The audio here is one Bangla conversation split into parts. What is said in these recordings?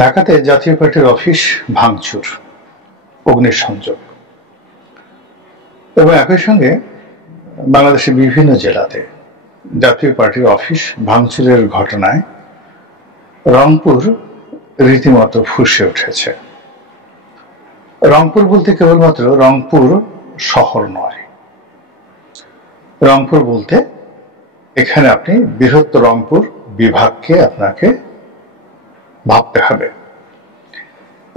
ঢাকাতে জাতীয় পার্টির অফিস ভাঙচুর, অগ্নিসংযোগ এবং একই সঙ্গে বাংলাদেশের বিভিন্ন জেলাতে জাতীয় পার্টির অফিস ভাঙচুরের ঘটনায় রংপুর রীতিমতো ফুঁসে উঠেছে। রংপুর বলতে কেবলমাত্র রংপুর শহর নয়, রংপুর বলতে এখানে আপনি বৃহত্তর রংপুর বিভাগকে আপনাকে ভাবতে হবে।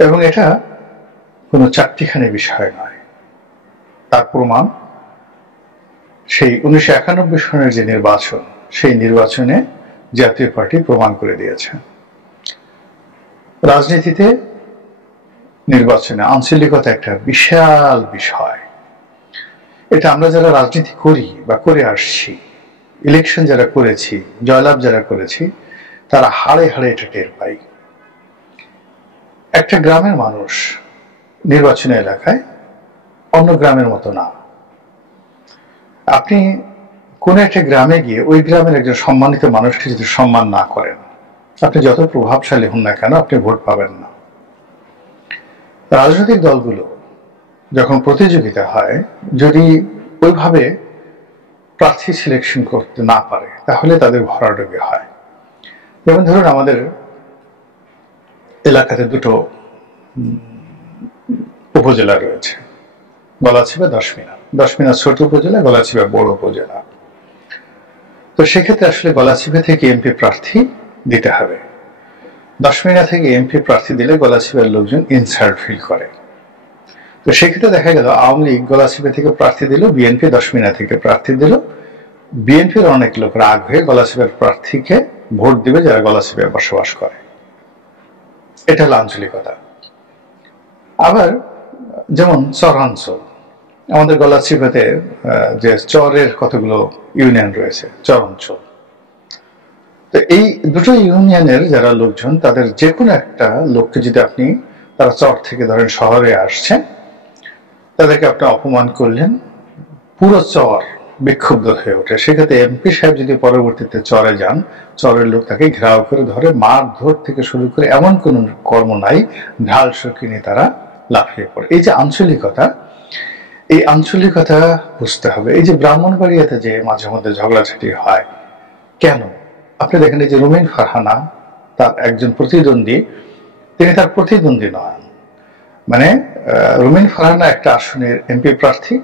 এবং এটা কোনো চারটিখানি বিষয় নয়, তার প্রমাণ সেই 1991 সনের যে নির্বাচন, সেই নির্বাচনে জাতীয় পার্টি প্রমাণ করে দিয়েছে। রাজনীতিতে নির্বাচনে আঞ্চলিকতা একটা বিশাল বিষয়। এটা আমরা যারা রাজনীতি করি বা করে আসছি, ইলেকশন যারা করেছি, জয়লাভ যারা করেছি, তারা হাড়ে হাড়ে এটা টের পাই। একটা গ্রামের মানুষ নির্বাচনী এলাকায় অন্য গ্রামের মতো না। আপনি কোন একটা গ্রামে গিয়ে ওই গ্রামের একজন সম্মানিত মানুষকে যদি সম্মান না করেন, আপনি যত প্রভাবশালী হন না কেন, আপনি ভোট পাবেন না। রাজনৈতিক দলগুলো যখন প্রতিযোগিতা হয়, যদি ওইভাবে প্রার্থী সিলেকশন করতে না পারে, তাহলে তাদের ভরাডুবি হয়। যেমন ধরুন, আমাদের এলাকাতে দুটো উপজেলা রয়েছে, গলাচিপা, দশমিনা। দশমিনা ছোট উপজেলা, গলাচিপা বড় উপজেলা। তো সেক্ষেত্রে আসলে গলাচিপা থেকে এমপি প্রার্থী দিতে হবে। দশমিনা থেকে এমপি প্রার্থী দিলে গলাচিপার লোকজন ইনসাল্ট ফিল করে। তো সেক্ষেত্রে দেখা গেল আওয়ামী লীগ গলাচিপা থেকে প্রার্থী দিল, বিএনপি দশমিনা থেকে প্রার্থী দিল। বিএনপির অনেক লোক রাগ হয়ে গলাচিপার প্রার্থীকে ভোট দিবে যারা গলাচিপায় বসবাস করে। এটা হলো আঞ্চলিকতা। আবার যেমন চরাঞ্চল, আমাদের গলাচিপাতে যে চরের কতগুলো ইউনিয়ন রয়েছে, চরাঞ্চল। তো এই দুটো ইউনিয়নের যারা লোকজন, তাদের যে কোনো একটা লোককে যদি আপনি, তারা চর থেকে ধরেন শহরে আসছেন, তাদেরকে আপনি অপমান করলেন, পুরো চর বিক্ষুব্ধ হয়ে ওঠে। সেক্ষেত্রে এমপি সাহেব যদি পরবর্তীতে চরে যান, চরের লোক তাকে ঘেরাও করে ধরে, মারধর থেকে শুরু করে এমন কোন কর্ম নাই, ঢাল শক্তি নিয়ে তারা লাফিয়ে পড়ে। এই যে আঞ্চলিকতা, এই আঞ্চলিকতা বুঝতে হবে। এই যে ব্রাহ্মণবাড়িয়াতে যে মাঝে মধ্যে ঝগড়াঝাটি হয়, কেন? আপনি দেখেন, এই যে রুমিন ফারহানা, তার একজন প্রতিদ্বন্দ্বী, তিনি তার প্রতিদ্বন্দ্বী নন। মানে রুমিন ফারহানা একটা আসনের এমপি প্রার্থী,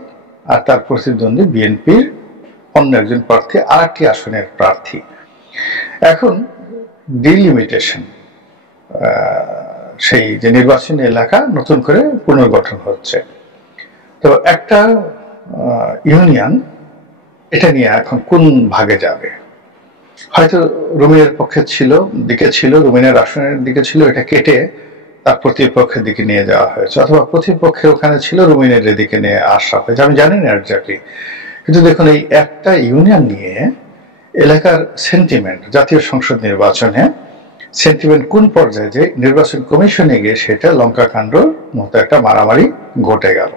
আর তার প্রতিদ্বন্দ্বী বিএনপির অন্য একজন প্রার্থী আর একটি আসনের প্রার্থী। এখন ডিলিমিটেশন, সেই যে নির্বাচনী এলাকা নতুন করে পুনর্গঠন হচ্ছে। তো একটা ইউনিয়ন এটা নিয়ে এখন কোন ভাগে যাবে? হয়তো রুমিনের পক্ষে দিকে ছিল, রুমিনের আসনের দিকে ছিল, এটা কেটে তার প্রতিপক্ষের দিকে নিয়ে যাওয়া হয়েছে, অথবা প্রতিপক্ষের ওখানে ছিল, রুমিনের দিকে নিয়ে আসা হয়েছে, আমি জানি না এক্স্যাক্টলি। কিন্তু দেখুন, এই একটা ইউনিয়ন নিয়ে এলাকার সেন্টিমেন্ট, জাতীয় সংসদ নির্বাচনে সেন্টিমেন্ট কোন পর্যায়ে যে নির্বাচন কমিশনে গিয়ে সেটা লঙ্কাকাণ্ডর মতো একটা মারামারি ঘটে গেল।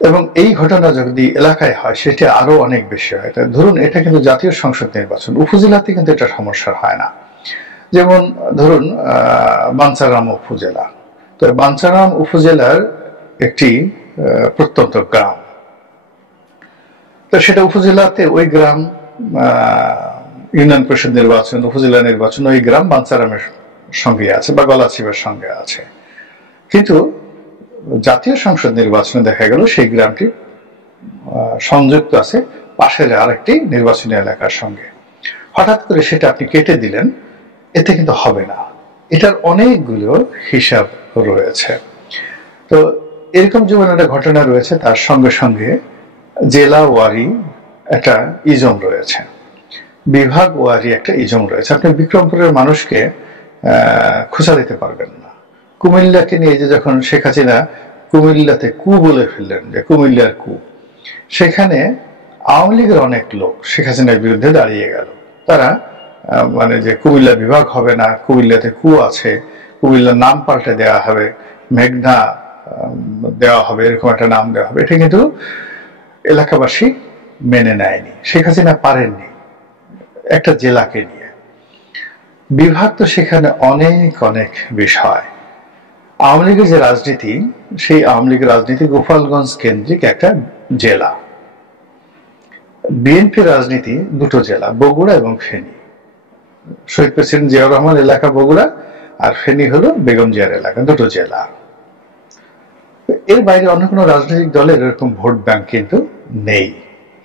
এবং এই ঘটনা যদি এলাকায় হয়, সেটা আরো অনেক বেশি হয়। ধরুন, এটা কিন্তু জাতীয় সংসদ নির্বাচন, উপজেলাতে কিন্তু এটা সমস্যা হয় না। যেমন ধরুন বাঞ্ছারাম উপজেলা, তো বাঞ্ছারাম উপজেলার একটি প্রত্যন্ত গ্রাম, তো সেটা উপজেলাতে ওই গ্রাম ইউনিয়ন পরিষদ নির্বাচন, উপজেলা নির্বাচন, ওই গ্রাম বাঞ্ছারামের সঙ্গে আছে বা গলাচিপার সঙ্গে আছে। কিন্তু জাতীয় সংসদ নির্বাচনে দেখা গেল সেই গ্রামটি সংযুক্ত আছে পাশের আরেকটি নির্বাচনী এলাকার সঙ্গে। হঠাৎ করে সেটা আপনি কেটে দিলেন, এতে কিন্তু হবে না। এটার অনেকগুলো হিসাব রয়েছে। তো এরকম যেমন একটা ঘটনা রয়েছে, তার সঙ্গে সঙ্গে জেলা ওয়ারি একটা ইজম রয়েছে, বিভাগ ওয়ারি একটা ইজম রয়েছে। আপনি বিক্রমপুরের মানুষকে খোঁচা দিতে পারবেন না। কুমিল্লাকে নিয়ে যে যখন শেখ হাসিনা কুমিল্লাতে কু বলে ফেললেন, যে কুমিল্লার কু, সেখানে আওয়ামী লীগের অনেক লোক শেখ হাসিনার বিরুদ্ধে দাঁড়িয়ে গেল। তারা মানে যে কুমিল্লা বিভাগ হবে না, কুমিল্লাতে কু আছে, কুমিল্লার নাম পাল্টে দেওয়া হবে, মেঘনা দেওয়া হবে, এরকম একটা নাম দেওয়া হবে। এটা কিন্তু এলাকাবাসী মেনে নেয়নি, শেখ হাসিনা পারেননি একটা জেলাকে নিয়ে। বিভাগ তো সেখানে অনেক অনেক বিষয়। আওয়ামী লীগের যে রাজনীতি, সেই আওয়ামী লীগের রাজনীতি গোপালগঞ্জ কেন্দ্রিক একটা জেলা। বিএনপি রাজনীতি দুটো জেলা, বগুড়া এবং ফেনী। শহীদ প্রেসিডেন্ট জিয়াউর রহমান এলাকা বগুড়া, আর ফেনী হলো বেগম জিয়ার এলাকা, দুটো জেলা। এর বাইরে অন্য কোনো রাজনৈতিক দলের এরকম ভোট ব্যাংক কিন্তু নেই।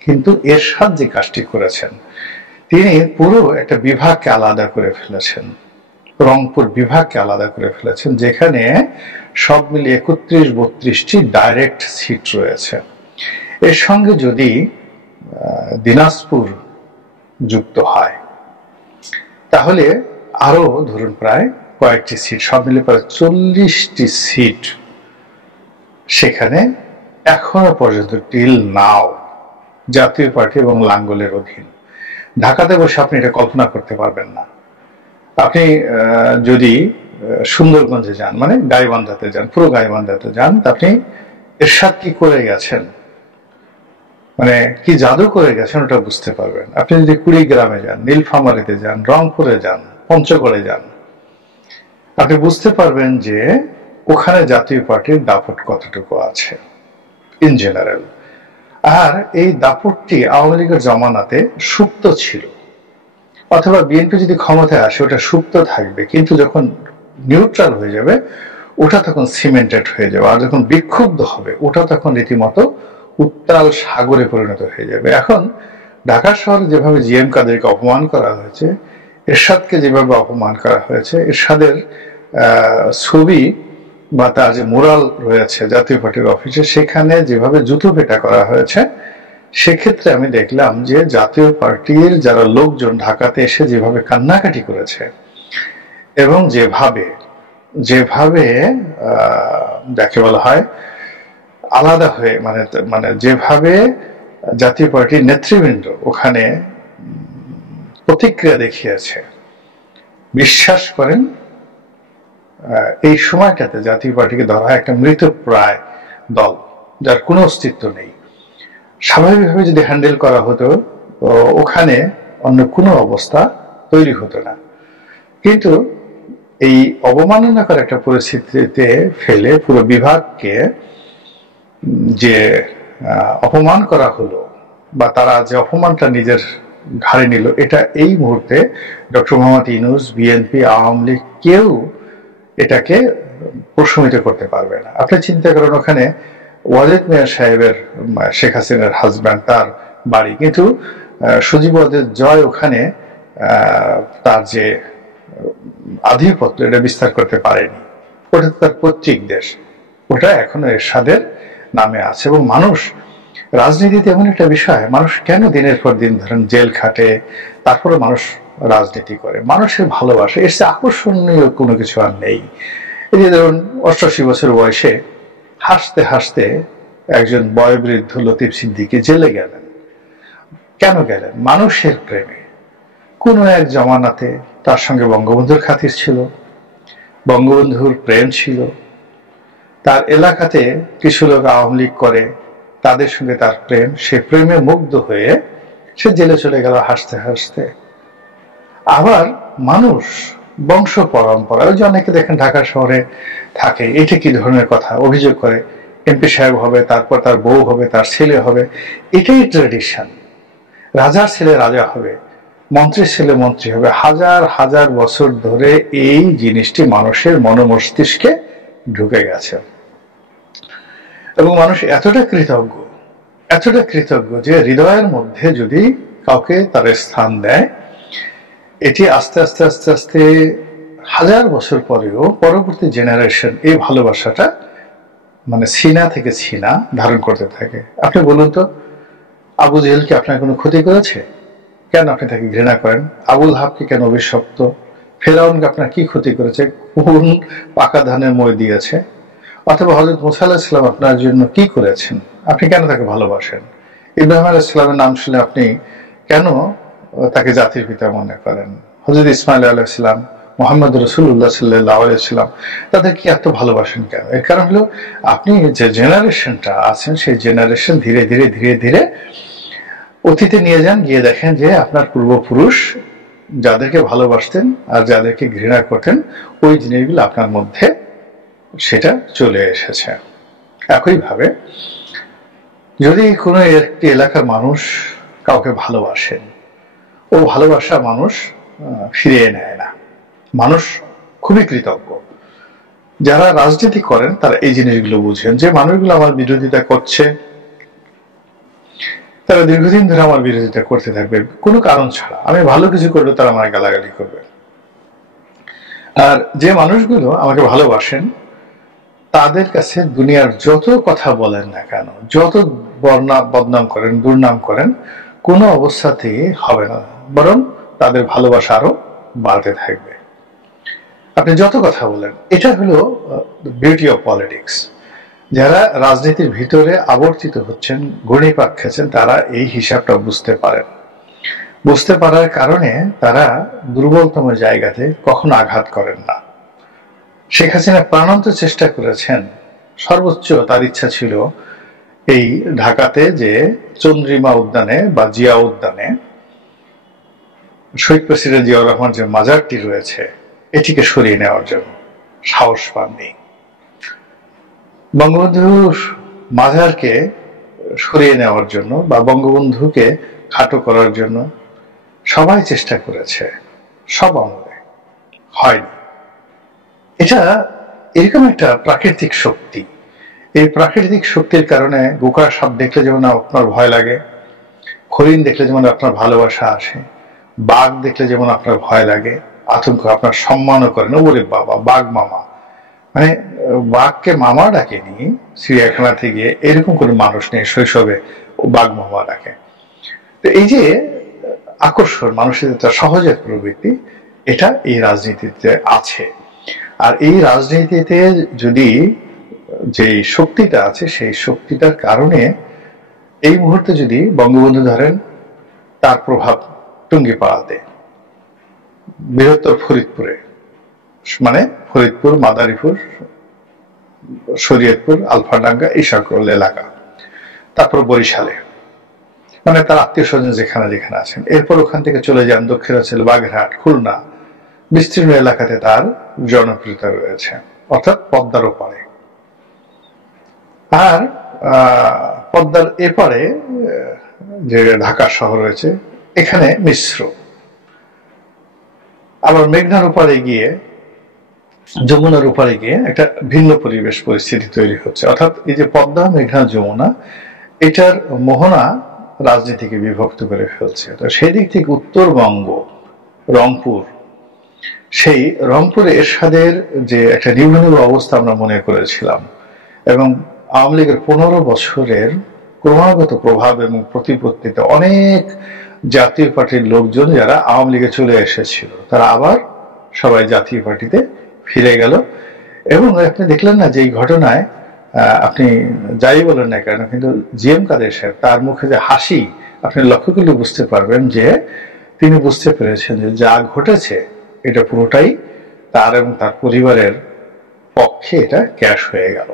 কিন্তু এরশাদ যে কাজটি করেছেন, তিনি পুরো একটা বিভাগকে আলাদা করে ফেলেছেন, রংপুর বিভাগকে আলাদা করে ফেলেছেন, যেখানে সব মিলিয়ে 31-32টি ডাইরেক্ট সিট রয়েছে। এর সঙ্গে যদি দিনাজপুর যুক্ত হয় তাহলে আরো ধরুন প্রায় কয়েকটি সিট, সব মিলে প্রায় 40টি সিট সেখানে এখনো পর্যন্ত টিল নাও জাতীয় পার্টি এবং লাঙ্গলের অধীন। ঢাকাতে বসে আপনি এটা কল্পনা করতে পারবেন না। আপনি যদি সুন্দরগঞ্জে যান, মানে গাইবান্ধাতে যান, পুরো গাইবান্ধাতে যান, আপনি এরশাদ কি করে গেছেন, মানে কি জাদু করে গেছেন ওটা বুঝতে পারবেন। আপনি যদি কুড়িগ্রামে যান, নীলফামারীতে যান, রংপুরে যান, পঞ্চগড়ে যান, আপনি বুঝতে পারবেন যে ওখানে জাতীয় পার্টির দাপট কতটুকু আছে ইন জেনারেল। আর এই দাপটটি আওয়ামী লীগের জমানাতে সুপ্ত ছিল, অথবা বিএনপি যদি ক্ষমতায় আসে ওটা সুপ্ত থাকবে, কিন্তু যখন নিউট্রাল হয়ে যাবে ওটা তখন সিমেন্টেড হয়ে যাবে, আর যখন বিক্ষুব্ধ হবে ওটা তখন রীতিমতো উত্তাল সাগরে পরিণত হয়ে যাবে। এখন ঢাকা শহরে যেভাবে জিএম কাদেরকে অপমান করা হয়েছে, এরশাদকে যেভাবে অপমান করা হয়েছে, এরশাদের ছবি বা তার যে মোরাল রয়েছে জাতীয় পার্টির অফিসে সেখানে যেভাবে জুতো পেটা করা হয়েছে, সেক্ষেত্রে আমি দেখলাম যে জাতীয় পার্টির যারা লোকজন ঢাকাতে এসে যেভাবে কান্নাকাটি করেছে এবং যেভাবে যাকে বলা হয় আলাদা হয়ে, মানে যেভাবে জাতীয় পার্টির নেতৃবৃন্দ ওখানে প্রতিক্রিয়া দেখিয়েছে, বিশ্বাস করেন এই সময়টাতে জাতীয় পার্টিকে ধরা হয় একটা মৃতপ্রায় দল, যার কোনো অস্তিত্ব নেই। স্বাভাবিকভাবে যদি হ্যান্ডেল করা হতো ওখানে অন্য কোনো অবস্থা তৈরি হতো না। কিন্তু এই অবমাননাকর একটা পরিস্থিতিতে ফেলে পুরো বিভাগকে যে অপমান করা হলো, বা তারা যে অপমানটা নিজের ঘাড়ে নিল, এটা এই মুহূর্তে ডক্টর মোহাম্মদ ইউনূস, বিএনপি, আওয়ামী লীগ কেউ এটাকে প্রশমিত করতে পারবে না। আপনি চিন্তা করেন ওখানে ওয়াজেদ মিয়া সাহেবের, শেখ হাসিনার হাজব্যান্ড, তার বাড়ি, কিন্তু সজীব ওয়াজেদ জয় ওখানে তার যে আধিপত্য এটা বিস্তার করতে পারেনি। ওটা তার পৈতৃক দেশ, ওটা এখনো এরশাদের নামে আছে। এবং মানুষ, রাজনীতিতে এমন একটা বিষয়, মানুষ কেন দিনের পর দিন ধরেন জেল খাটে, তারপরে মানুষ রাজনীতি করে, মানুষের ভালোবাসা, এর চেয়ে আকর্ষণীয় কোনো কিছু আর নেই। এই যে ধরুন 88 বছর বয়সে হাসতে হাসতে একজন বয়োবৃদ্ধ লতিফ সিদ্দিকী জেলে গেলেন। কেন গেলেন? মানুষের প্রেমে। কোন এক জমানাতে তার সঙ্গে বঙ্গবন্ধুর খাতির ছিল, বঙ্গবন্ধুর প্রেম ছিল, তার এলাকাতে কিছু লোক আওয়ামী লীগ করে, তাদের সঙ্গে তার প্রেম, সে প্রেমে মুগ্ধ হয়ে সে জেলে চলে গেল হাসতে হাসতে। আবার মানুষ বংশ পরম্পরা, ওই যে অনেকে দেখেন ঢাকা শহরে থাকে, এটা কি ধরনের কথা অভিযোগ করে, এমপি সাহেব হবে, তারপর তার বউ হবে, তার ছেলে হবে, এটাই ট্রেডিশন। রাজার ছেলে রাজা হবে, মন্ত্রীর ছেলে মন্ত্রী হবে, হাজার হাজার বছর ধরে এই জিনিসটি মানুষের মনোমস্তিষ্কে ঢুকে গেছে। এবং মানুষ এতটা কৃতজ্ঞ যে হৃদয়ের মধ্যে যদি কাউকে তার স্থান দেয়, এটি আস্তে আস্তে আস্তে আস্তে হাজার বছর পরেও পরবর্তী জেনারেশন এই ভালোবাসাটা মানে সিনা থেকে সিনা ধারণ করতে থাকে। আপনি বলুন তো, আবু জেহেল কি আপনার কোনো ক্ষতি করেছে? কেন আপনি তাকে ঘৃণা করেন? আবুল হাবকে কেন অভিশপ্ত? ফেরাউনকে আপনার কি ক্ষতি করেছে? কোন পাকা ধানের মই দিয়েছে? অথবা হযরত মুসা আলাইহিস সালাম আপনার জন্য কি করেছেন? আপনি কেন তাকে ভালোবাসেন? ইব্রাহিম আলাইহিস সালামের নাম শুনলে আপনি কেন তাকে জাতির পিতা মনে করেন? হযরত ইসমাইল আলাইহিস সালাম, মুহাম্মদ রাসূলুল্লাহ সাল্লাল্লাহু আলাইহি ওয়াসাল্লাম, তাদেরকে এত ভালোবাসেন কেন? এর কারণ হলো আপনি যে জেনারেশনটা আছেন সেই জেনারেশন ধীরে ধীরে ধীরে ধীরে অতীতে নিয়ে যান, গিয়ে দেখেন যে আপনার পূর্বপুরুষ যাদেরকে ভালোবাসতেন আর যাদেরকে ঘৃণা করতেন, ওই জিনিসগুলো আপনার মধ্যে সেটা চলে এসেছে। একইভাবে যদি কোনো একটি এলাকার মানুষ কাউকে ভালোবাসেন, ও ভালোবাসা মানুষ ফিরিয়ে নেয় না, মানুষ খুবই কৃতজ্ঞ। যারা রাজনীতি করেন তারা এই জিনিসগুলো বুঝেন যে মানুষগুলো আমার বিরোধিতা করছে, তারা দীর্ঘদিন ধরে আমার বিরোধিতা করতে থাকবে কোনো কারণ ছাড়া, আমি ভালো কিছু করলে তারা আমার গালাগালি করবে। আর যে মানুষগুলো আমাকে ভালোবাসেন তাদের কাছে দুনিয়ার যত কথা বলেন না কেন, যত বদনাম করেন, দুর্নাম করেন, কোনো অবস্থাতেই হবে না, বরং তাদের ভালোবাসা আরো বাড়তে থাকবে। আপনি যত কথা বলেন, এটা হলো বিউটি অফ পলিটিক্স। যারা রাজনীতির ভিতরে আবর্তিত হচ্ছেন, ঘূর্ণিপাক খেয়েছেন, তারা এই হিসাবটা বুঝতে পারেন। বুঝতে পারার কারণে তারা দুর্বলতম জায়গাতে কখনো আঘাত করেন না। শেখ হাসিনা প্রাণান্ত চেষ্টা করেছেন, সর্বোচ্চ তার ইচ্ছা ছিল এই ঢাকাতে যে চন্দ্রিমা উদ্যানে বা জিয়া উদ্যানে শহীদ প্রেসিডেন্ট জিয়াউর রহমান যে মাজারটি রয়েছে এটিকে সরিয়ে নেওয়ার জন্য সাহস পাননি। বঙ্গবন্ধুর মাজারকে সরিয়ে নেওয়ার জন্য বা বঙ্গবন্ধুকে খাটো করার জন্য সবাই চেষ্টা করেছে, সব আমলে হয়নি। এটা এরকম একটা প্রাকৃতিক শক্তি। এই প্রাকৃতিক শক্তির কারণে গোকরা সাপ দেখলে যেমন আপনার ভয় লাগে, হরিণ দেখলে যেমন আপনার ভালোবাসা আসে, বাঘ দেখলে যেমন আপনার ভয় লাগে, আতঙ্ক, আপনার সম্মানও করেন, ওরে বাবা বাঘ মামা, মানে বাঘকে মামা ডাকেনি চিড়িয়াখানাতে গিয়ে, এরকম কোনো মানুষ নেই শৈশবে ও বাঘ মামা ডাকে। তো এই যে আকর্ষণ, মানুষের একটা সহজে প্রবৃত্তি, এটা এই রাজনীতিতে আছে। আর এই রাজনীতিতে যদি যে শক্তিটা আছে, সেই শক্তিটার কারণে এই মুহূর্তে যদি বঙ্গবন্ধু ধরেন, তার প্রভাব টুঙ্গিপাড়াতে, বৃহত্তর ফরিদপুরে, মানে ফরিদপুর, মাদারীপুর, শরীয়তপুর, আলফাডাঙ্গা, এই সকল এলাকা, তারপর বরিশালে, মানে তার আত্মীয় স্বজন যেখানে যেখানে আছেন, এরপর ওখান থেকে চলে যান দক্ষিণাঞ্চল, বাগেরহাট, খুলনা, বিস্তীর্ণ এলাকাতে তার জনপ্রিয়তা রয়েছে, অর্থাৎ পদ্মার ওপারে। আর পদ্মার এপারে যে ঢাকা শহর রয়েছে, এখানে মিশ্র। আবার মেঘনার ওপারে গিয়ে, যমুনার ওপারে গিয়ে একটা ভিন্ন পরিবেশ পরিস্থিতি তৈরি হচ্ছে। অর্থাৎ এই যে পদ্মা, মেঘনা, যমুনা, এটার মোহনা রাজনীতিকে বিভক্ত করে ফেলছে। তো সেই দিক থেকে উত্তরবঙ্গ, রংপুর, সেই রংপুরে এরশাদের যে একটা নির্মূল অবস্থা আমরা মনে করেছিলাম, এবং আওয়ামী লীগের 15 বছরের ক্রমাগত প্রভাব এবং প্রতিপত্তিতে অনেক জাতীয় পার্টির লোকজন যারা আওয়ামী লীগে চলে এসেছিল, তারা আবার সবাই জাতীয় পার্টিতে ফিরে গেল। এবং আপনি দেখলেন না যে এই ঘটনায়, আপনি যাই বলেন না কেন, কিন্তু জিএম কাদের সাহেব, তার মুখে যে হাসি, আপনি লক্ষ্য করলে বুঝতে পারবেন যে তিনি বুঝতে পেরেছেন যে যা ঘটেছে এটা পুরোটাই তার এবং তার পরিবারের পক্ষে এটা ক্যাশ হয়ে গেল।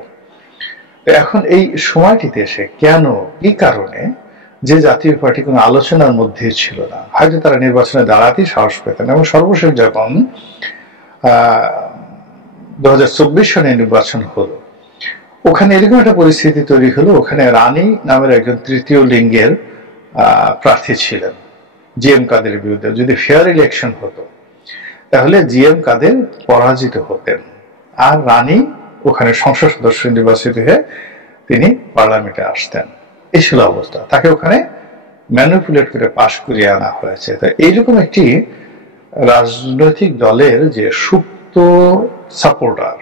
এখন এই সময়টিতে এসে কেন, কি কারণে, যে জাতীয় পার্টি কোনো আলোচনার মধ্যে ছিল না, হয়তো তারা নির্বাচনে দাঁড়াতেই সাহস পেতেন। এবং সর্বশেষ যখন 2024 সালে নির্বাচন হলো, ওখানে এরকম একটা পরিস্থিতি তৈরি হলো, ওখানে রানী নামের একজন তৃতীয় লিঙ্গের প্রার্থী ছিলেন জিএম কাদের বিরুদ্ধে। যদি ফেয়ার ইলেকশন হতো তাহলে জিএম কাদের পরাজিত হতেন, আর রানী ওখানে সংসদ সদস্য নির্বাচিত হয়ে তিনি পার্লামেন্টে আসতেন। এই ছিল অবস্থা। তাকে ওখানে ম্যানিপুলেট করে পাশ করিয়ে আনা হয়েছে। তো এইরকম একটি রাজনৈতিক দলের যে সুপ্ত সাপোর্টার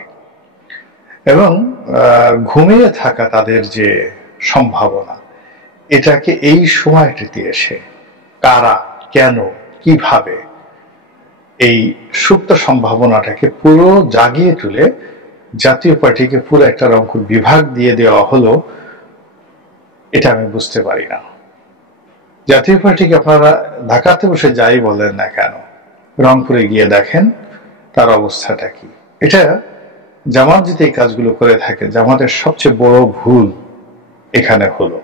এবং ঘুমিয়ে থাকা তাদের যে সম্ভাবনা, এটাকে এই সময়টিতে এসে কারা, কেন, কিভাবে এই সুপ্ত সম্ভাবনাটাকে পুরো জাগিয়ে তুলে জাতীয় পার্টিকে পুরো একটা রংপুর বিভাগ দিয়ে দেওয়া হলো, এটা আমি বুঝতে পারি না। জাতীয় পার্টিকে আপনারা ঢাকাতে বসে যাই বলেন না কেন, রংপুরে গিয়ে দেখেন তার অবস্থাটা কি। এটা জামাত যদি এই কাজগুলো করে থাকে, জামাতের সবচেয়ে বড় ভুল এখানে হলো,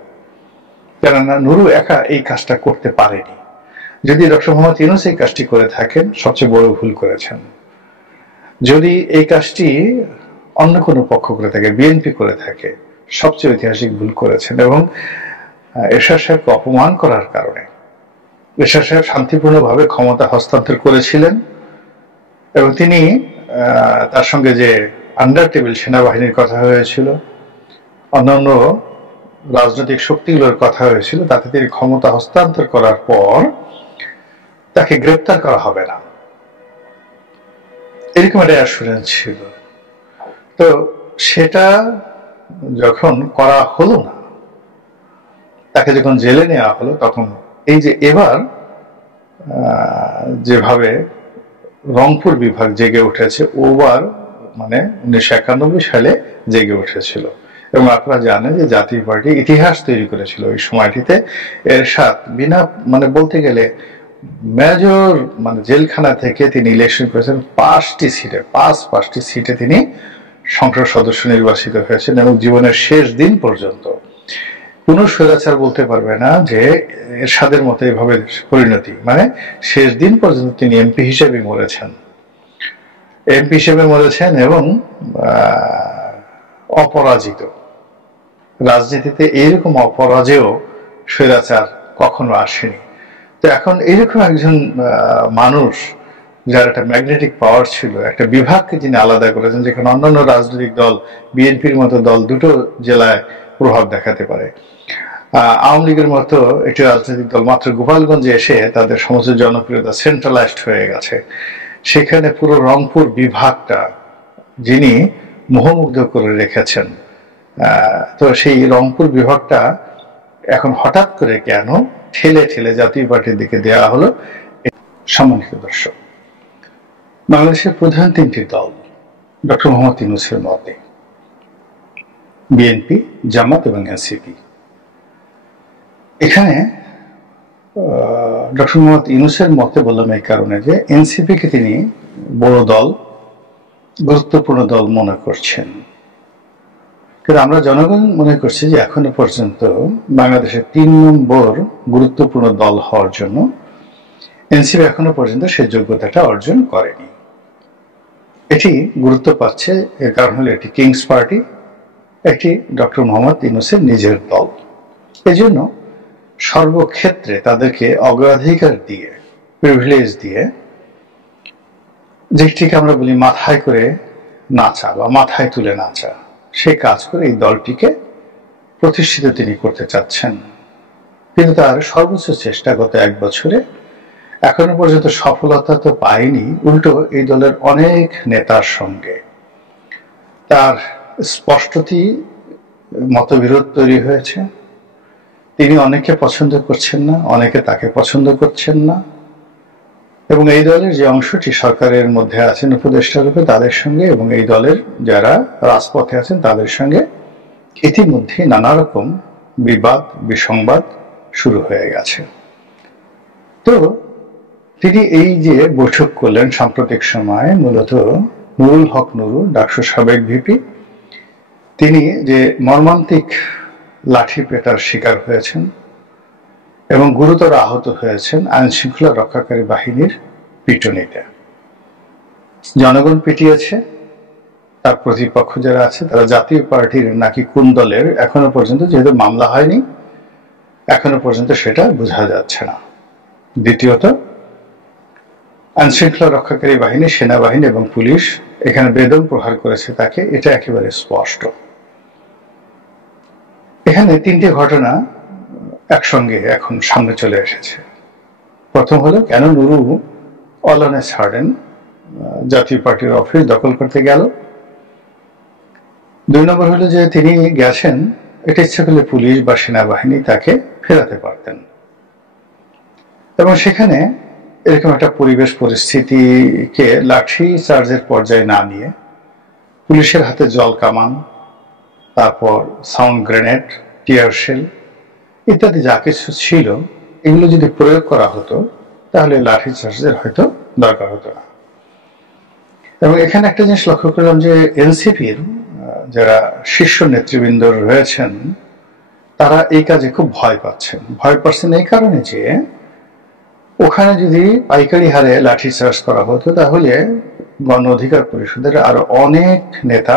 কেননা নুরু একা এই কাজটা করতে পারেনি। যদি ডক্টর মোহাম্মদ ইউনূস এই কাজটি করে থাকেন, সবচেয়ে বড় ভুল করেছেন। যদি এই কাজটি অন্য কোনো পক্ষ করে থাকে, বিএনপি করে থাকে, সবচেয়ে ঐতিহাসিক ভুল করেছেন। এবং এরশাদ সাহেবকে অপমান করার কারণে, এরশাদ সাহেব শান্তিপূর্ণভাবে ক্ষমতা হস্তান্তর করেছিলেন এবং তিনি তার সঙ্গে যে আন্ডার টেবিল সেনাবাহিনীর কথা হয়েছিল, অন্যান্য রাজনৈতিক শক্তিগুলোর কথা হয়েছিল, তাতে তিনি ক্ষমতা হস্তান্তর করার পর তাকে গ্রেপ্তার করা হবে না, এরকম একটা অ্যাসুরেন্স ছিল। তো সেটা যখন করা হলো না, তাকে যখন জেলে নেওয়া হলো, তখন এই যে এবার যেভাবে রংপুর বিভাগ জেগে উঠেছে, ওবার মানে 1991 সালে জেগে উঠেছিল। এবং আপনারা জানেন যে জাতীয় পার্টি ইতিহাস তৈরি করেছিল ওই সময়টিতে। এরশাদ বিনা মানে বলতে গেলে মেজর মানে জেলখানা থেকে তিনি ইলেকশন করেছেন 5টি সিটে তিনি সংসদ সদস্য নির্বাচিত হয়েছেন। এবং জীবনের শেষ দিন পর্যন্ত কোন স্বৈরাচার বলতে পারবে না যে এরশাদের মতো এভাবে পরিণতি, মানে শেষ দিন পর্যন্ত তিনি এমপি হিসেবে মরেছেন এবং অপরাজিত। রাজনীতিতে এইরকম অপরাজেয় স্বৈরাচার কখনো আসেনি। তো এখন এইরকম একজন মানুষ, যার একটা ম্যাগনেটিক পাওয়ার ছিল, একটা বিভাগকে যিনি আলাদা করেছেন, যেখানে অন্যান্য রাজনৈতিক দল, বিএনপির মতো দল দুটো জেলায় প্রভাব দেখাতে পারে, আওয়ামী লীগের মতো একটি রাজনৈতিক দল মাত্র গোপালগঞ্জে এসে তাদের সমস্ত জনপ্রিয়তা সেন্ট্রালাইজড হয়ে গেছে, সেখানে পুরো রংপুর বিভাগটা যিনি মোহমুগ্ধ করে রেখেছেন, তো সেই রংপুর বিভাগটা এখন হঠাৎ করে কেন ঠেলে জাতীয় পার্টির দিকে দেওয়া হলো? সম্মানিত দর্শক, বাংলাদেশের প্রধান 3টি দল ডক্টর মোহাম্মদ ইউনূসের মতে বিএনপি, জামাত এবং এনসিপি। এখানে ডক্টর মোহাম্মদ ইউনূসের মতে বললাম এই কারণে যে এনসিপিকে তিনি বড় দল, গুরুত্বপূর্ণ দল মনে করছেন। কিন্তু আমরা জনগণ মনে করছি যে এখনো পর্যন্ত বাংলাদেশের 3 নম্বর গুরুত্বপূর্ণ দল হওয়ার জন্য এনসিপি এখনো পর্যন্ত সেই যোগ্যতাটা অর্জন করেনি। এটি গুরুত্ব পাচ্ছে, এর কারণ হলো এটি কিংস পার্টি, একটি ডক্টর মোহাম্মদ ইউনূসের নিজের দল। এজন্য সর্বক্ষেত্রে তাদেরকে অগ্রাধিকার দিয়ে, প্রিভিলেজ দিয়ে, যেটিকে আমরা বলি মাথায় করে নাচা বা মাথায় তুলে নাচা, সেই কাজ করে এই দলটিকে প্রতিষ্ঠিত তিনি করতে চাচ্ছেন। কিন্তু তার সর্বোচ্চ চেষ্টা গত 1 বছরে এখনো পর্যন্ত সফলতা তো পায়নি, উল্টো এই দলের অনেক নেতার সঙ্গে তার স্পষ্টতই মতবিরোধ তৈরি হয়েছে। তিনি অনেকে পছন্দ করছেন না, অনেকে তাকে পছন্দ করছেন না, এবং এই দলের যে অংশটি সরকারের মধ্যে আছেন উপদেষ্টা রূপে, তাদের সঙ্গে এবং এই দলের যারা রাজপথে আছেন তাদের সঙ্গে ইতিমধ্যে নানা রকম বিবাদ বিসংবাদ শুরু হয়ে গেছে। তো তিনি এই যে বৈঠক করলেন সাম্প্রতিক সময়ে, মূলত নুরুল হক নুরু, ডাকসুর সাবেক ভিপি, তিনি যে মর্মান্তিক লাঠি পেটার শিকার হয়েছেন এবং গুরুতর আহত হয়েছেন আইন শৃঙ্খলা রক্ষাকারী বাহিনীর পিটুনিতে। জনগণ পিটিয়েছে, তার প্রতিপক্ষ যারা আছে তারা জাতীয় পার্টির নাকি কোন দলের এখনো পর্যন্ত, যেহেতু মামলা হয়নি এখনো পর্যন্ত সেটা বোঝা যাচ্ছে না। দ্বিতীয়ত, আইন শৃঙ্খলা রক্ষাকারী বাহিনী, সেনাবাহিনী এবং পুলিশ এখানে বেদম প্রহার করেছে তাকে, এটা একেবারে স্পষ্ট। এখানে 3টি ঘটনা একসঙ্গে এখন সামনে চলে এসেছে। প্রথম হলো, কেন নুরু অলানে ছাড়েন, জাতীয় পার্টির অফিস দখল করতে গেল। 2 নম্বর হলো যে তিনি গেছেন, এটা ইচ্ছে করলে পুলিশ বা সেনাবাহিনী তাকে ফেরাতে পারতেন, এবং সেখানে এরকম একটা পরিবেশ পরিস্থিতিকে লাঠি চার্জের পর্যায়ে না নিয়ে পুলিশের হাতে জল কামান, তারপর সাউন্ড গ্রেনেড, টিয়ার শেল ইত্যাদি যা কিছু ছিল, এগুলো যদি প্রয়োগ করা হতো তাহলে লাঠি চার্জের হয়তো দরকার হতো না। এবং এখানে একটা জিনিস লক্ষ্য করলাম যে এনসিপির যারা শীর্ষ নেতৃবৃন্দ রয়েছেন তারা এই কাজে খুব ভয় পাচ্ছেন এই কারণে যে ওখানে যদি পাইকারি হারে লাঠিচার্জ করা হতো তাহলে গণ অধিকার পরিষদের আরো অনেক নেতা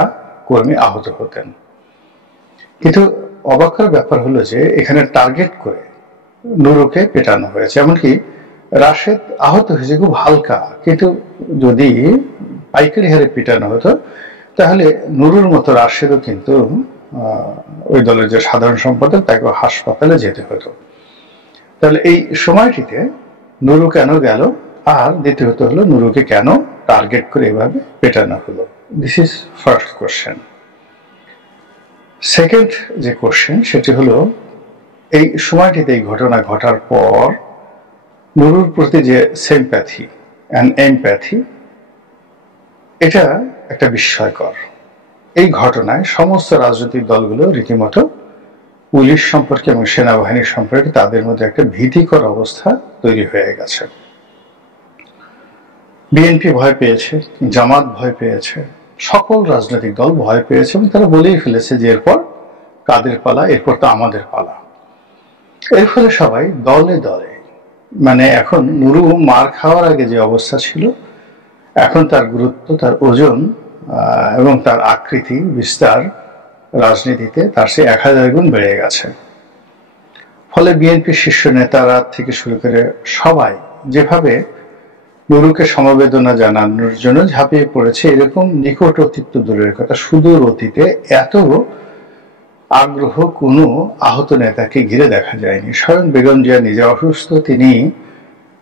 কর্মী আহত হতেন। কিন্তু অবাকের ব্যাপার হলো যে এখানে টার্গেট করে নুরুকে পেটানো হয়েছে, এমনকি রাশেদ আহত হয়েছে খুব হালকা, কিন্তু যদি পাইকারি হারে পিটানো হতো তাহলে নুরুর মতো রাশেদও কিন্তু ওই দলের যে সাধারণ সম্পাদক তাকে হাসপাতালে যেতে হতো। তাহলে এই সময়টিতে নুরু কেন গেল, আর দ্বিতীয়ত হলো নুরুকে কেন টার্গেট করে এভাবে পেটানো হলো? This is first question. Second যে কোশ্চেন সেটি হলো, এই সময়টিতে এই ঘটনা ঘটার পর নুরুর প্রতি যে সিম্প্যাথি অ্যান্ড এমপ্যাথি, এটা একটা বিস্ময়কর। এই ঘটনায় সমস্ত রাজনৈতিক দলগুলো রীতিমতো পুলিশ সম্পর্কে এবং সেনাবাহিনীর সম্পর্কে তাদের মধ্যে একটা ভীতিকর অবস্থা তৈরি হয়ে গেছে। বিএনপি ভয় পেয়েছে, জামাত ভয় পেয়েছে, সকল রাজনৈতিক দল ভয় পেয়েছে এবং তারা বলেই ফেলেছে যে এরপর কাদের পালা, এরপর তো আমাদের পালা। এর ফলে সবাই দলে দলে, মানে এখন নুরু মার খাওয়ার আগে যে অবস্থা ছিল, এখন তার গুরুত্ব, তার ওজন এবং তার আকৃতি বিস্তার রাজনীতিতে তার সে 1000 গুণ বেড়ে গেছে। ফলে বিএনপির শীর্ষ নেতারা থেকে শুরু করে সবাই যেভাবে নুরুকে সমবেদনা জানানোর জন্য ঝাঁপিয়ে পড়েছে, এরকম নিকট অতীত তো দূরের কথা, সুদূর অতীতে এত আগ্রহ কোনো আহত নেতাকে ঘিরে দেখা যায়নি। স্বয়ং বেগম জিয়া নিজে অসুস্থ, তিনি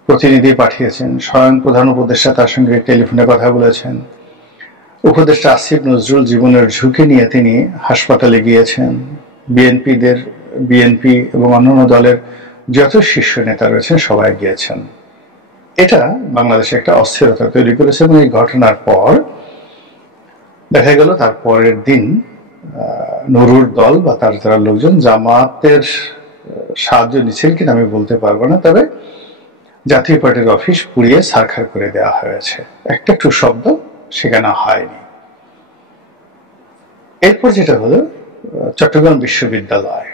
প্রতিনিধি পাঠিয়েছেন, স্বয়ং প্রধান উপদেষ্টা তার সঙ্গে টেলিফোনে কথা বলেছেন, উপদেষ্টা আসিফ নজরুল জীবনের ঝুঁকি নিয়ে তিনি হাসপাতালে গিয়েছেন, বিএনপি এবং অন্যান্য দলের যত শীর্ষ নেতা রয়েছেন সবাই গিয়েছেন। এটা বাংলাদেশে একটা অস্থিরতা তৈরি করেছে এবং এই ঘটনার পর দেখা গেল তার পরের দিন নুরুর দল বা তার যারা লোকজন জামাতের সাহায্য নিচ্ছেন কিনা আমি বলতে পারবো না, তবে জাতীয় পার্টির অফিস পুড়িয়ে ছারখার করে দেওয়া হয়েছে, একটা টু শব্দ সেখানে হয়নি। এরপর যেটা হলো, চট্টগ্রাম বিশ্ববিদ্যালয়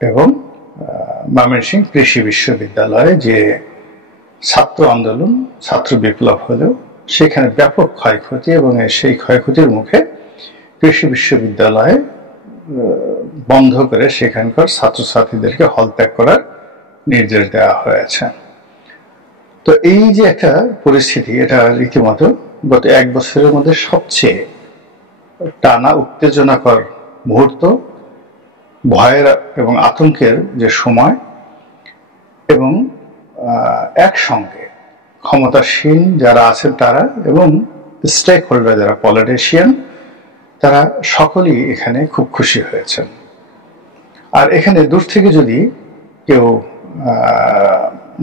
এবং ময়মনসিংহ কৃষি বিশ্ববিদ্যালয়ে যে ছাত্র আন্দোলন, ছাত্র বিপ্লব হলেও সেখানে ব্যাপক ক্ষয়ক্ষতি এবং সেই ক্ষয়ক্ষতির মুখে কৃষি বিশ্ববিদ্যালয়ে বন্ধ করে সেখানকার ছাত্রছাত্রীদেরকে হল ত্যাগ করার নির্দেশ দেওয়া হয়েছে। তো এই যে একটা পরিস্থিতি, এটা রীতিমতো গত 1 বছরের মধ্যে সবচেয়ে টানা উত্তেজনাকর মুহূর্ত, ভয়ের এবং আতঙ্কের যে সময়, এবং একসঙ্গে ক্ষমতাসীন যারা আছেন তারা এবং স্টেক হোল্ডার যারা পলিটিশিয়ান, তারা সকলেই এখানে খুব খুশি হয়েছেন। আর এখানে দূর থেকে যদি কেউ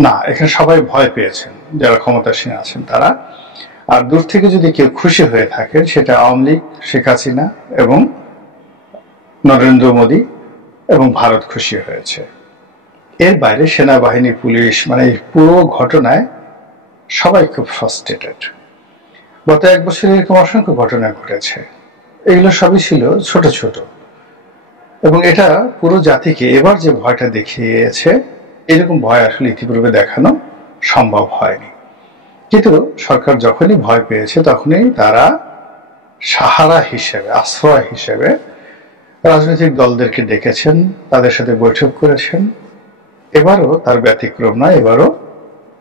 না, এখানে সবাই ভয় পেয়েছেন যারা ক্ষমতাসীন আছেন তারা, আর দূর থেকে যদি কেউ খুশি হয়ে থাকে সেটা আওয়ামী লীগ, শেখ হাসিনা এবং নরেন্দ্র মোদী এবং ভারত খুশি হয়েছে। এর বাইরে সেনাবাহিনী, পুলিশ, মানে এই পুরো ঘটনায় সবাই খুব ফ্রাস্ট্রেটেড। গত 1 বছরে এরকম অসংখ্য ঘটনা ঘটেছে, এগুলো সবই ছিল ছোট ছোট, এবং এটা পুরো জাতিকে এবার যে ভয়টা দেখিয়েছে, এরকম ভয় আসলে ইতিপূর্বে দেখানো সম্ভব হয়নি। কিন্তু সরকার যখনই ভয় পেয়েছে তখনই তারা সাহারা হিসেবে, আশ্রয় হিসেবে রাজনৈতিক দলদেরকে ডেকেছেন, তাদের সাথে বৈঠক করেছেন। এবারও তার ব্যতিক্রম নয়, এবারও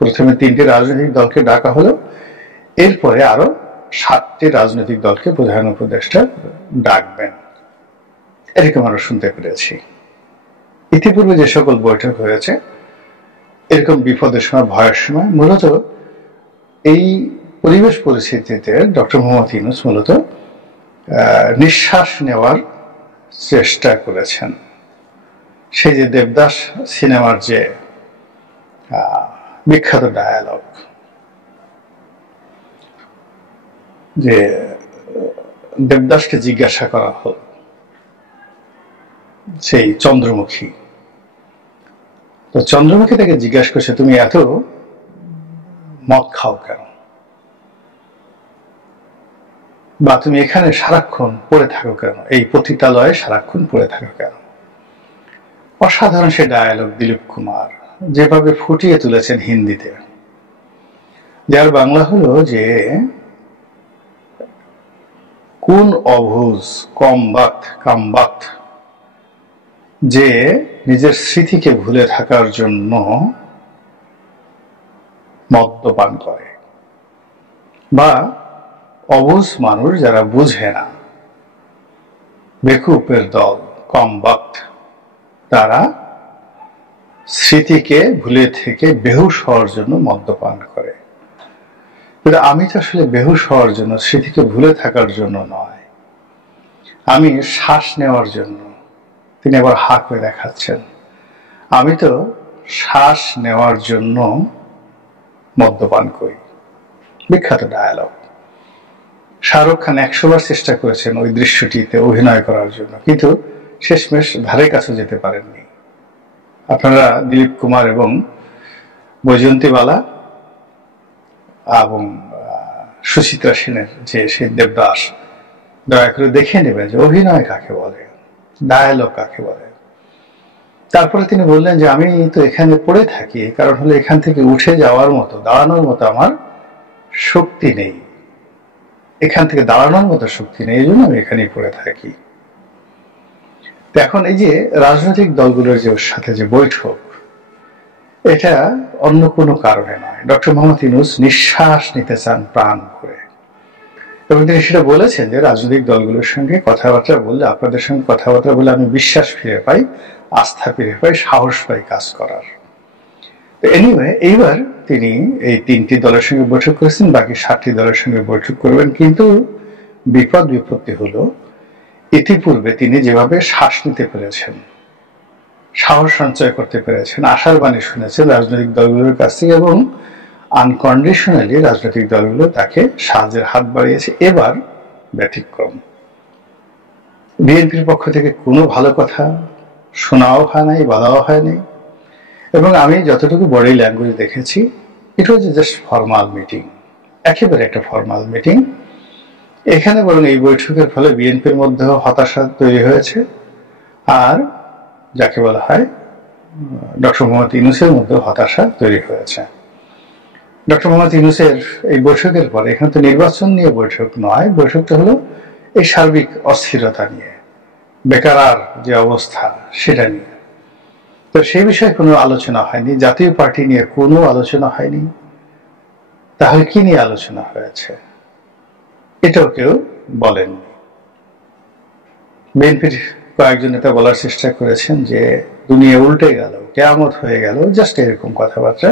প্রথমে 3টি রাজনৈতিক দলকে ডাকা হলো, এরপরে আরো 7টি রাজনৈতিক দলকে প্রধান উপদেষ্টা ডাকবেন, এরকম আরো শুনতে পেরেছি। ইতিপূর্বে যে সকল বৈঠক হয়েছে এরকম বিপদের সময়, ভয়ের সময়, মূলত এই পরিবেশ পরিস্থিতিতে ডক্টর মোহাম্মদ ইউনূস মূলত নিঃশ্বাস নেওয়ার চেষ্টা করেছেন। সেই যে দেবদাস সিনেমার যে বিখ্যাত ডায়ালগ, যে দেবদাসকে জিজ্ঞাসা করা হল, সেই চন্দ্রমুখী, তো চন্দ্রমুখী তাকে জিজ্ঞাসা করছে তুমি এত মদ খাও কেন, বা তুমি এখানে সারাক্ষণ পড়ে থাকো কেন, এই পতিতালয়ে সারাক্ষণ পড়ে থাকো কেন। অসাধারণ সে ডায়ালগ, দিলীপ কুমার যেভাবে ফুটিয়ে তুলেছেন হিন্দিতে, যার বাংলা হলো যে কোন অভুজ কামবাত যে নিজের স্মৃতিকে ভুলে থাকার জন্য মদ্যপান করে, বা অবুঝ মানুষ যারা বুঝে না, বেকুপের দল কমবাত, তারা স্মৃতিকে ভুলে থেকে বেহুশ হওয়ার জন্য মদ্যপান করে। কিন্তু আমি তো আসলে বেহুশ হওয়ার জন্য, স্মৃতিকে ভুলে থাকার জন্য নয়, আমি শ্বাস নেওয়ার জন্য। তিনি আবার হা করে দেখাচ্ছেন, আমি তো শ্বাস নেওয়ার জন্য মদ্যপান করি। বিখ্যাত ডায়ালগ। শাহরুখ খান 100 বার চেষ্টা করেছেন ওই দৃশ্যটিতে অভিনয় করার জন্য, কিন্তু শেষমেশ ধারে কাছে যেতে পারেননি। আপনারা দিলীপ কুমার এবং বৈজয়ন্তীমালা এবং সুচিত্রা সেনের যে সেই দেবদাস, দয়া করে দেখে নেবেন যে অভিনয় কাকে বলে, ডায়ালগ কাকে বলে। তারপরে তিনি বললেন যে আমি তো এখানে পড়ে থাকি, কারণ হলো এখান থেকে উঠে যাওয়ার মতো, দাঁড়ানোর মতো আমার শক্তি নেই, এখান থেকে দাঁড়ানোর মতো শক্তি নেই, এই জন্য আমি এখানেই পড়ে থাকি। এখন এই যে রাজনৈতিক দলগুলোর যে সাথে যে বৈঠক, এটা অন্য কোনো কারণে নয়। ডক্টর মোহাম্মদ ইউনূস নিঃশ্বাস নিতে চান প্রাণ ভরে, এবং তিনি সেটা বলেছেন যে রাজনৈতিক দলগুলোর সঙ্গে কথাবার্তা বললে, আপনাদের সঙ্গে কথাবার্তা বলে আমি বিশ্বাস ফিরে পাই, আস্থা ফিরে পাই, সাহস পাই কাজ করার। এনিওয়ে, এইবার তিনি এই 3টি দলের সঙ্গে বৈঠক করেছেন, বাকি 7টি দলের সঙ্গে বৈঠক করবেন। কিন্তু বিপত্তি হলো, ইতিপূর্বে তিনি যেভাবে শ্বাস নিতে পেরেছেন, সাহস সঞ্চয় করতে পেরেছেন, আশার বাণী শুনেছেন রাজনৈতিক দলগুলোর কাছ থেকে, এবং আনকন্ডিশনালি রাজনৈতিক দলগুলো তাকে সাহায্যের হাত বাড়িয়েছে। এবার ব্যতিক্রম, বিএনপির পক্ষ থেকে কোনো ভালো কথা শোনাও হয় নাই, বলাও হয়নি, এবং আমি যতটুকু বডি ল্যাঙ্গুয়েজ দেখেছি, ইট ওয়াজ জাস্ট ফর্মাল মিটিং, একেবারে একটা ফর্মাল মিটিং। এখানে বরং এই বৈঠকের ফলে বিএনপির মধ্যে হতাশা তৈরি হয়েছে, আর যাকে বলা হয় ডক্টর মোহাম্মদ ইউনূসের মধ্যে হতাশা তৈরি হয়েছে। ডক্টর মোহাম্মদ ইউনূসের এই বৈঠকের পরে, এখানে তো নির্বাচন নিয়ে বৈঠক নয়, বৈঠকটা হলো এই সার্বিক অস্থিরতা নিয়ে, বেকার যে অবস্থা সেটা নিয়ে। তো সেই বিষয়ে কোনো আলোচনা হয়নি, জাতীয় পার্টি নিয়ে কোনো আলোচনা হয়নি। তাহলে কি নিয়ে আলোচনা হয়েছে এটাও কেউ বলেননি। বিএনপির কয়েকজন নেতা বলার চেষ্টা করেছেন যে দুনিয়া উল্টে গেল, কিয়ামত হয়ে গেল, জাস্ট এরকম কথাবার্তা,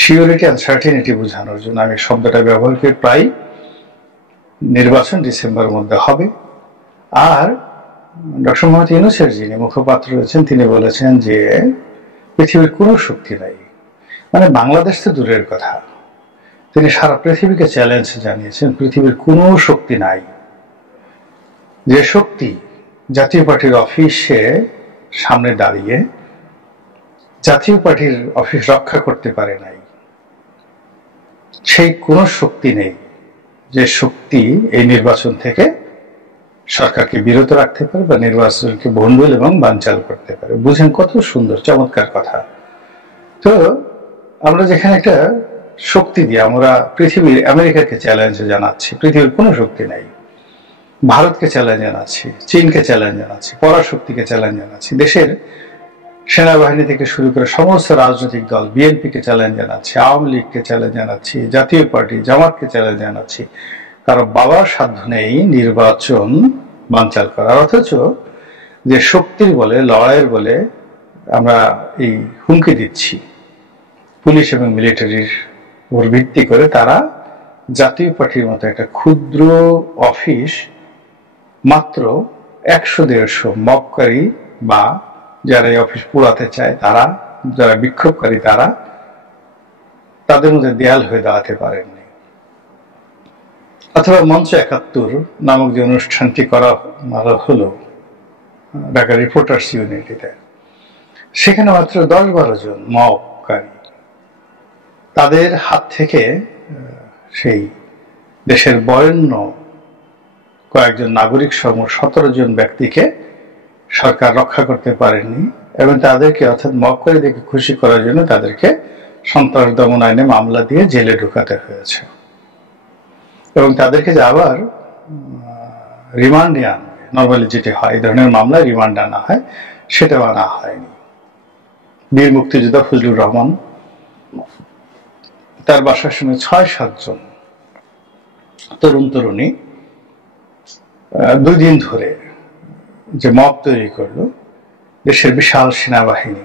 সিওরিটি অ্যান্ড সার্টেনিটি বোঝানোর জন্য আমি শব্দটা ব্যবহার করি। প্রায় নির্বাচন ডিসেম্বরের মধ্যে হবে। আর ডক্টর মোহাম্মদ ইউনূসের যিনি মুখপাত্র রয়েছেন, তিনি বলেছেন যে পৃথিবীর কোনো শক্তি নাই, মানে বাংলাদেশ তো দূরের কথা, তিনি সারা পৃথিবীকে চ্যালেঞ্জ জানিয়েছেন, পৃথিবীর কোনো শক্তি নাই যে শক্তি জাতীয় পার্টির অফিসে সামনে দাঁড়িয়ে জাতীয় পার্টির অফিস রক্ষা করতে পারে নাই। সেই কোন শক্তি নেই যে শক্তি এই নির্বাচন থেকে সরকারকে বিরত রাখতে পারে বা নির্বাচনকে ভণ্ডুল এবং বানচাল করতে পারে। বুঝেন কত সুন্দর চমৎকার কথা। তো আমরা যেখানে একটা শক্তি দিয়ে আমরা পৃথিবীর, আমেরিকাকে চ্যালেঞ্জ জানাচ্ছি, পৃথিবীর কোনো শক্তি নাই, ভারতকে চ্যালেঞ্জ জানাচ্ছি, চীনকে চ্যালেঞ্জ জানাচ্ছি, পরাশক্তিকে চ্যালেঞ্জ জানাচ্ছি, দেশের সেনাবাহিনী থেকে শুরু করে সমস্ত রাজনৈতিক দল, বিএনপিকে চ্যালেঞ্জ জানাচ্ছি, আওয়ামী লীগকে চ্যালেঞ্জ জানাচ্ছি, জাতীয় পার্টি জামাতকে চ্যালেঞ্জ জানাচ্ছি, কারো বাবার সাধ্য নেই নির্বাচন বানচাল করার। অথচ যে শক্তির বলে, লড়াইয়ের বলে আমরা এই হুমকি দিচ্ছি, পুলিশ এবং মিলিটারির উপর ভিত্তি করে তারা জাতীয় পার্টির মতো একটা ক্ষুদ্র অফিস মাত্র 100-150 মবকারী বা যারা এই অফিস পুরাতে চায় তারা, যারা বিক্ষোভকারী তারা, তাদের মধ্যে দেয়াল হয়ে দাঁড়াতে পারেননি। অথবা মঞ্চ 71 নামক যে অনুষ্ঠানটি করা হলো ঢাকা রিপোর্টার্স ইউনিটিতে, সেখানে মাত্র 10-12 জন মবকারী, তাদের হাত থেকে সেই দেশের বরেণ্য কয়েকজন নাগরিক সহ 17 জন ব্যক্তিকে সরকার রক্ষা করতে পারেনি। এবং তাদেরকে অর্থাৎ মব করে দেখে খুশি করার জন্য তাদেরকে সন্ত্রাস দমন আইনে মামলা দিয়ে জেলে ঢুকাতে হয়েছে এবং তাদেরকে যে আবার রিমান্ডে আনবে, নর্মালি যেটি হয় এই ধরনের মামলায় রিমান্ড আনা হয়, সেটাও আনা হয়নি। বীর মুক্তিযোদ্ধা ফজলুর রহমান তার বাসার সামনে ৬-৭ জন তরুণ তরুণী 2 দিন ধরে যে মব তৈরি করলো, দেশের বিশাল সেনাবাহিনী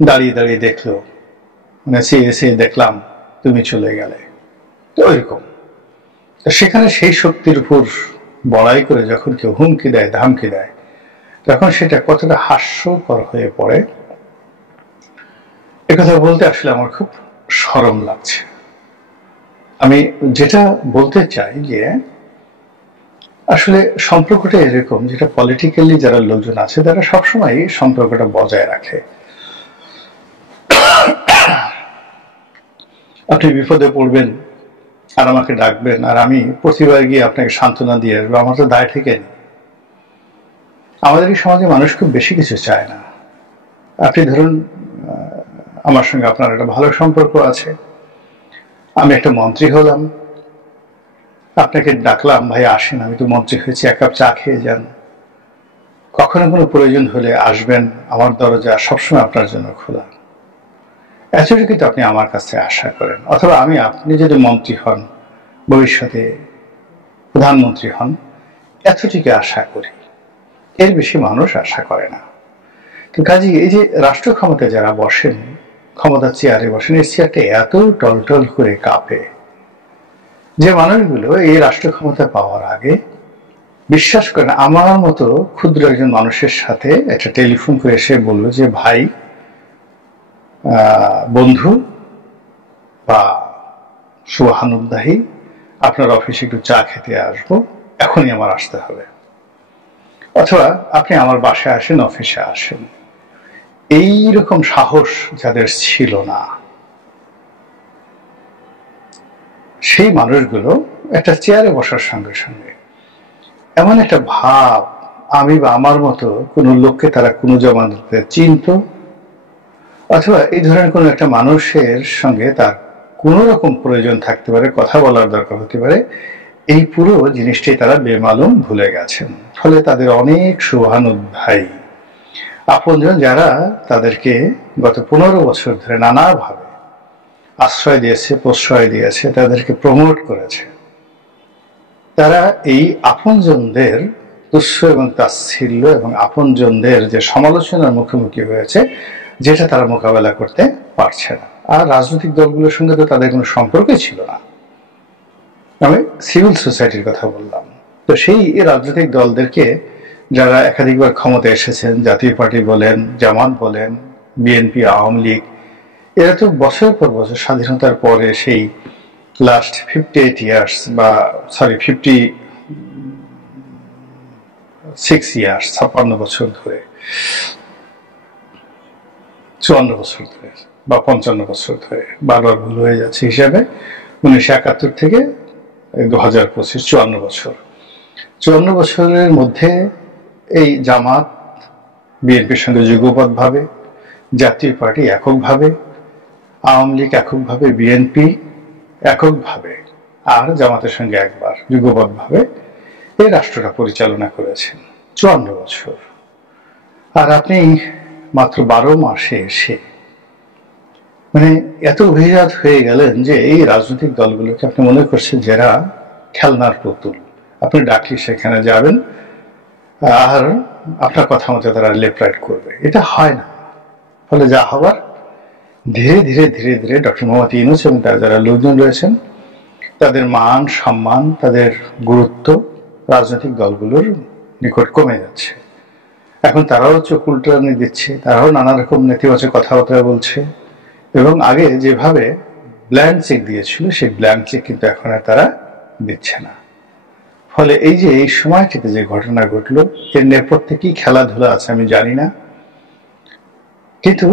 দাঁড়িয়ে দাঁড়িয়ে দেখলো, মানে চেয়ে দেখলাম তুমি চলে গেলে, তো ওইরকম। সেখানে সেই শক্তির উপর বড়াই করে যখন কেউ হুমকি দেয়, ধামকি দেয়, তখন সেটা কতটা হাস্যকর হয়ে পড়ে, একথা বলতে আসলে আমার খুব শরম লাগছে। আমি যেটা বলতে চাই যে আসলে সম্পর্কটা এরকম, যেটা পলিটিক্যালি যারা লোকজন আছে তারা সবসময় সম্পর্কটা বজায় রাখে। আপনি বিপদে পড়বেন আর আমাকে ডাকবেন, আর আমি প্রতিবার গিয়ে আপনাকে সান্ত্বনা দিয়ে আসবো, আমার তো দায় থেকে নেই। আমাদের এই সমাজে মানুষ খুব বেশি কিছু চায় না। আপনি ধরুন আমার সঙ্গে আপনার একটা ভালো সম্পর্ক আছে, আমি একটা মন্ত্রী হলাম, আপনাকে ডাকলাম, ভাই আসেন, আমি তো মন্ত্রী হয়েছি, 1 কাপ চা খেয়ে যান। কখনো কোনো প্রয়োজন হলে আসবেন, আমার দরজা সবসময় আপনার জন্য খোলা। এতটুকু তো আপনি আমার কাছে আশা করেন। অথবা আপনি যদি মন্ত্রী হন, ভবিষ্যতে প্রধানমন্ত্রী হন, এতটুকু আশা করি, এর বেশি মানুষ আশা করে না। তো কাজে এই যে রাষ্ট্র ক্ষমতায় যারা বসেন, ক্ষমতার চেয়ারে বসেন, এই চেয়ারটা এত টলটল করে কাঁপে যে মানুষগুলো এই রাষ্ট্র ক্ষমতা পাওয়ার আগে বিশ্বাস করেন আমার মতো ক্ষুদ্র একজন মানুষের সাথে একটা টেলিফোন করে এসে বললো যে ভাই, বন্ধু বা শুভানুদ্দাহী, আপনার অফিসে একটু চা খেতে আসবো, এখনই আমার আসতে হবে, অথবা আপনি আমার বাসায় আসেন, অফিসে আসেন। এইরকম সাহস যাদের ছিল না, সেই মানুষগুলো একটা চেয়ারে বসার সঙ্গে সঙ্গে এমন একটা ভাব, আমি বা আমার মতো কোনো লোককে তারা কোনো জমানাতে চিনত, অথবা এই ধরনের কোনো একটা মানুষের সঙ্গে তার কোনো রকম প্রয়োজন থাকতে পারে, কথা বলার দরকার হতে পারে, এই পুরো জিনিসটি তারা বেমালুম ভুলে গেছেন। ফলে তাদের অনেক শুভানুধ্যায়ী আপনজন যারা তাদেরকে গত 15 বছর ধরে নানাভাবে আশ্রয় দিয়েছে, প্রশ্রয় দিয়েছে, তাদেরকে প্রমোট করেছে, তারা এই আপনজনদের তুচ্ছ এবং তাচ্ছিল্য এবং আপনজনদের যে সমালোচনার মুখোমুখি হয়েছে, যেটা তারা মোকাবেলা করতে পারছে না। আর রাজনৈতিক দলগুলোর সঙ্গে তো তাদের কোনো সম্পর্কই ছিল না, আমি সিভিল সোসাইটির কথা বললাম। তো সেই রাজনৈতিক দলদেরকে যারা একাধিকবার ক্ষমতায় এসেছেন, জাতীয় পার্টি বলেন, জামাত বলেন, বিএনপি, আওয়ামী লীগ, এরা তো বছরের পর বছর স্বাধীনতার পরে সেই লাস্ট 58 ইয়ার্স বা 56 ইয়ার্স, 56 বছর ধরে, 54 বছর ধরে বা 55 বছর ধরে, বারবার ভুল হয়ে যাচ্ছে হিসাবে, 1971 থেকে 2025, 54 বছর। 54 বছরের মধ্যে এই জামাত বিএনপির সঙ্গে যুগপৎভাবে, জাতীয় পার্টি এককভাবে, আওয়ামী লীগ এককভাবে, বিএনপি এককভাবে, আর জামাতের সঙ্গে একবার যুগপৎভাবে এই রাষ্ট্রটা পরিচালনা করেছেন 54 বছর। আর আপনি মাত্র 12 মাসে এসে মানে এত অভিজাত হয়ে গেলেন যে এই রাজনৈতিক দলগুলোকে আপনি মনে করছেন যারা খেলনার পুতুল, আপনি ডাকলে সেখানে যাবেন আর আপনার কথা মতো তারা লেফট রাইট করবে। এটা হয় না। ফলে যা হবার, ধীরে ধীরে ধীরে ধীরে ডক্টর মোহাম্মদ ইউনূস এবং তার যারা লোকজন রয়েছেন, তাদের মান সম্মান, তাদের গুরুত্ব রাজনৈতিক দলগুলোর নিকট কমে যাচ্ছে। এখন তারাও চোখ উল্টানি দিচ্ছে, তারাও নানা রকম নেতিবাচক কথাবার্তা বলছে, এবং আগে যেভাবে ব্ল্যাঙ্ক চেক দিয়েছিল সেই ব্ল্যাঙ্ক চেক কিন্তু এখন আর তারা দিচ্ছে না। ফলে এই যে এই সময়টিতে যে ঘটনা ঘটলো, এর নেপথ্যে কি খেলাধুলা আছে আমি জানি না, কিন্তু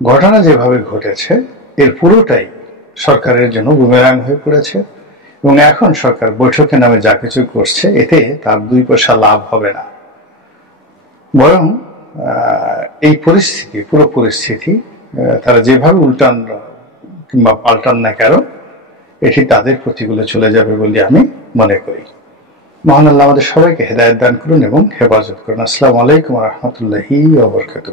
ঘটনা যেভাবে ঘটেছে এর পুরোটাই সরকারের জন্য বুমেরাং হয়ে পড়েছে। এবং এখন সরকার বৈঠকের নামে যা কিছু করছে, এতে তার 2 পয়সা লাভ হবে না, বরং এই পরিস্থিতি, পুরো পরিস্থিতি তারা যেভাবে উল্টান কিংবা পাল্টান না কেন, এটি তাদের প্রতিকূলে চলে যাবে বলে আমি মনে করি। মহান আল্লাহ আমাদের সবাইকে হেদায়েত দান করুন এবং হেফাজত করুন। আসসালামু আলাইকুম ওয়া রাহমাতুল্লাহি ওয়া বারাকাতুহু।